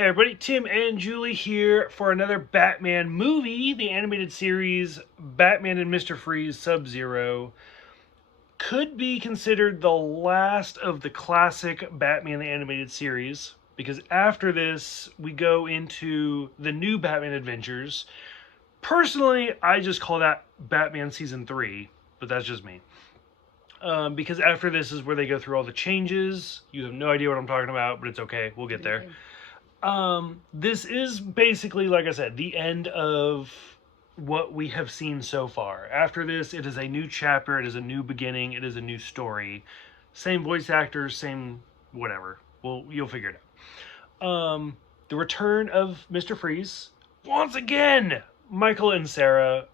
Hey everybody, Tim and Julie here for another Batman movie. The animated series Batman and Mr. Freeze SubZero could be considered the last of the classic Batman the Animated Series, because after this we go into the new Batman adventures. Personally, I just call that Batman Season 3, but that's just me. Because after this is where they go through all the changes. You have no idea what I'm talking about, but it's okay. We'll get there. This is basically, like I said, the end of what we have seen so far. After this, it is a new chapter, it is a new beginning, it is a new story. Same voice actors, same whatever. Well, you'll figure it out. The return of Mr. Freeze. Once again, Michael and Sarah.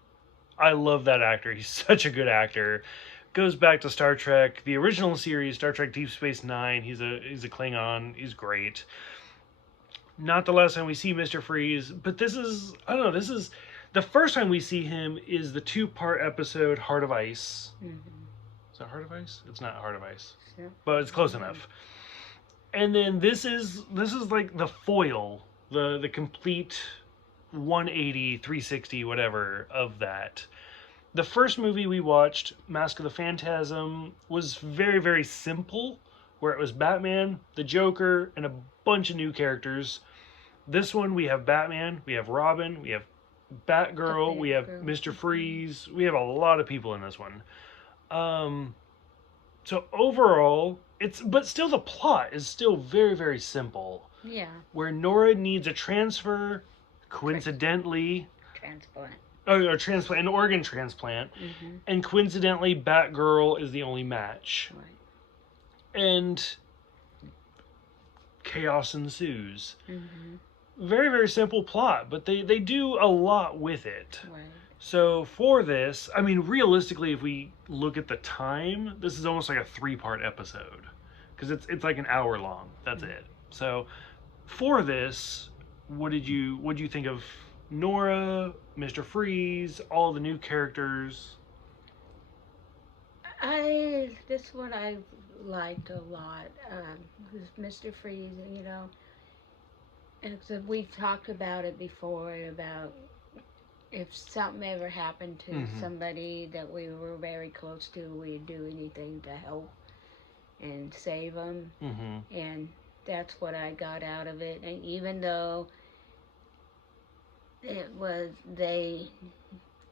I love that actor. He's such a good actor. Goes back to Star Trek, the original series, Star Trek Deep Space Nine. He's a Klingon. He's great. Not the last time we see Mr. Freeze, but this is, I don't know, this is the first time we see him is the 2-part episode Heart of Ice. Mm-hmm. Is that Heart of Ice? It's not Heart of Ice. Sure. But it's close enough. And then this is like the foil, the complete 180, 360, whatever of that. The first movie we watched, Mask of the Phantasm, was very, very simple, where it was Batman, the Joker, and a bunch of new characters. This one, we have Batman, we have Robin, we have Batgirl, we have Mr. Freeze. We have a lot of people in this one. So overall, but still the plot is still very, very simple. Yeah. Where Nora needs a transfer, coincidentally... Transplant. An organ transplant. Mm-hmm. And coincidentally, Batgirl is the only match. Right. And chaos ensues. Mm-hmm. Very, very simple plot, but they do a lot with it. Right. So for this, I mean, realistically, if we look at the time, this is almost like a 3-part episode, because it's like an hour long. That's it. So for this, what did you think of Nora, Mr. Freeze, all the new characters? This one I liked a lot. Mr. Freeze, you know, and so we've talked about it before, about if something ever happened to somebody that we were very close to, we'd do anything to help and save them. Mm-hmm. And that's what I got out of it. And even though they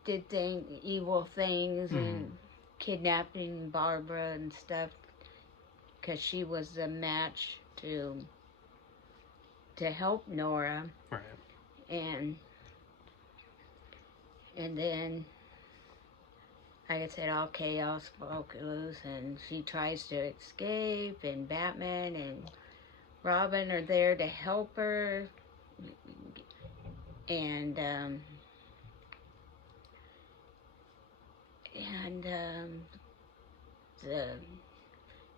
did evil things and kidnapping Barbara and stuff, because she was a match to help Nora. Right. And then, like I said, all chaos broke loose, and she tries to escape, and Batman and Robin are there to help her. And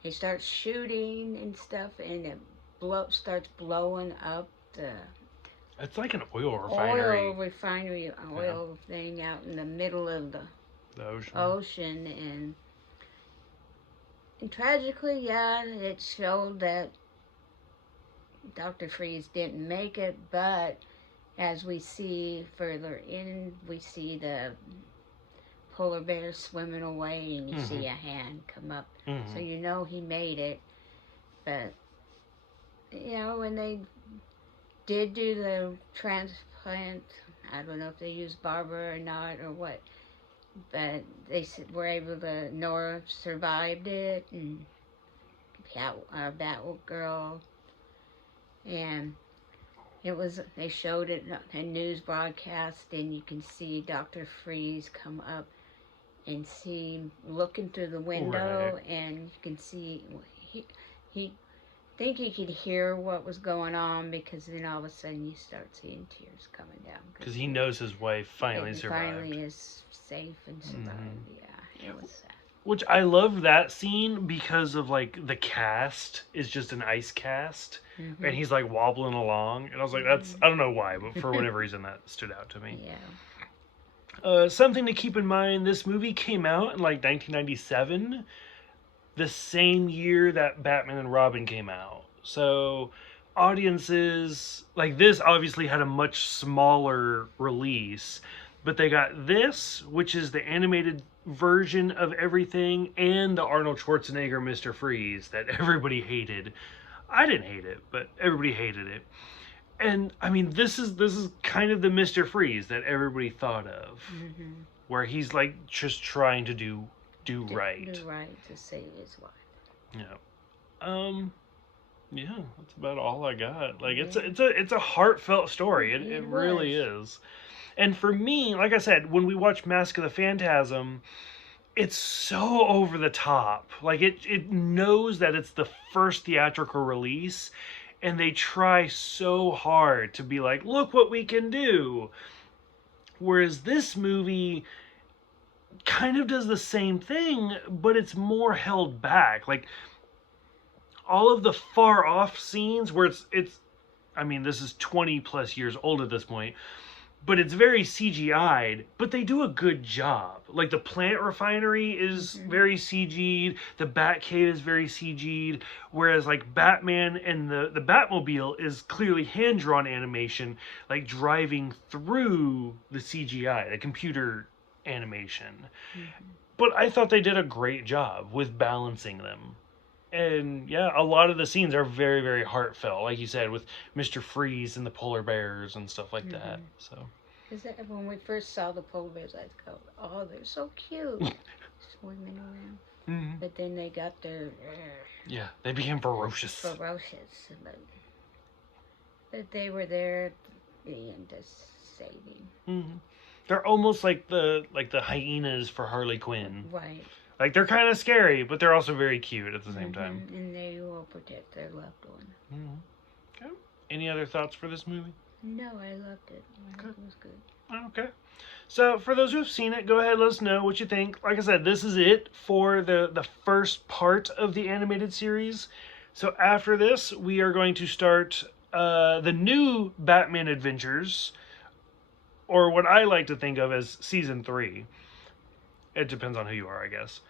he starts shooting and stuff, and it starts blowing up the... It's like an oil refinery. Oil thing out in the middle of the ocean. And tragically, yeah, it showed that Dr. Freeze didn't make it, but as we see further in, we see the polar bear swimming away, and you see a hand come up. Mm-hmm. So you know he made it. But, you know, when they did do the transplant, I don't know if they used Barbara or not or what, but they were able to... Nora survived it, and Batgirl, and they showed it in a news broadcast, and you can see Dr. Freeze come up and see him looking through the window, right. And you can see he think he could hear what was going on, because then all of a sudden you start seeing tears coming down. Because he knows his wife finally survived. Finally is safe and survived. Mm-hmm. Yeah, it was sad. Which I love that scene because of, like, the cast is just an ice cast, and he's like wobbling along, and I was like, that's, I don't know why, but for whatever reason that stood out to me. Yeah. Something to keep in mind, this movie came out in like 1997, the same year that Batman and Robin came out. So audiences, like this obviously had a much smaller release, but they got this, which is the animated version of everything, and the Arnold Schwarzenegger Mr. Freeze that everybody hated. I didn't hate it, but everybody hated it. And I mean, this is kind of the Mr. Freeze that everybody thought of, where he's like just trying to do right. Do right to save his wife. Yeah. Yeah, that's about all I got. Like it's a heartfelt story. It really is. And for me, like I said, when we watch Mask of the Phantasm, it's so over the top. Like it knows that it's the first theatrical release, and they try so hard to be like, look what we can do. Whereas this movie kind of does the same thing, but it's more held back. Like all of the far off scenes where it's I mean, this is 20 plus years old at this point, but it's very CGI'd, but they do a good job. Like the plant refinery is very CG'd, the Batcave is very CG'd, whereas like Batman and the Batmobile is clearly hand-drawn animation, like driving through the CGI, the computer animation. But I thought they did a great job with balancing them. And yeah, a lot of the scenes are very, very heartfelt, like you said, with Mr. Freeze and the polar bears and stuff like that. So, because when we first saw the polar bears, I'd go, "Oh, they're so cute, swimming around." But then they got their yeah, they became ferocious. Ferocious, but they were there at the end to saving. They're almost like the hyenas for Harley Quinn. Right. Like, they're kind of scary, but they're also very cute at the same time. And they will protect their loved one. Okay. Any other thoughts for this movie? No, I loved it. I thought it was good. Okay. So, for those who have seen it, go ahead and let us know what you think. Like I said, this is it for the first part of the animated series. So, after this, we are going to start the new Batman Adventures, or what I like to think of as Season 3. It depends on who you are, I guess.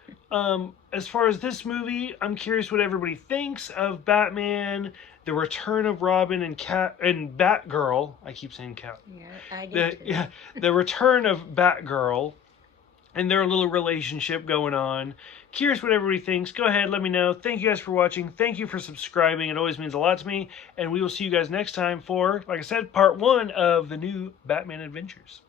As far as this movie, I'm curious what everybody thinks of Batman, the return of Robin and Batgirl. I keep saying Cat. Yeah, I do too. The return of Batgirl and their little relationship going on. Curious what everybody thinks. Go ahead, let me know. Thank you guys for watching. Thank you for subscribing. It always means a lot to me. And we will see you guys next time for, like I said, part 1 of the new Batman Adventures.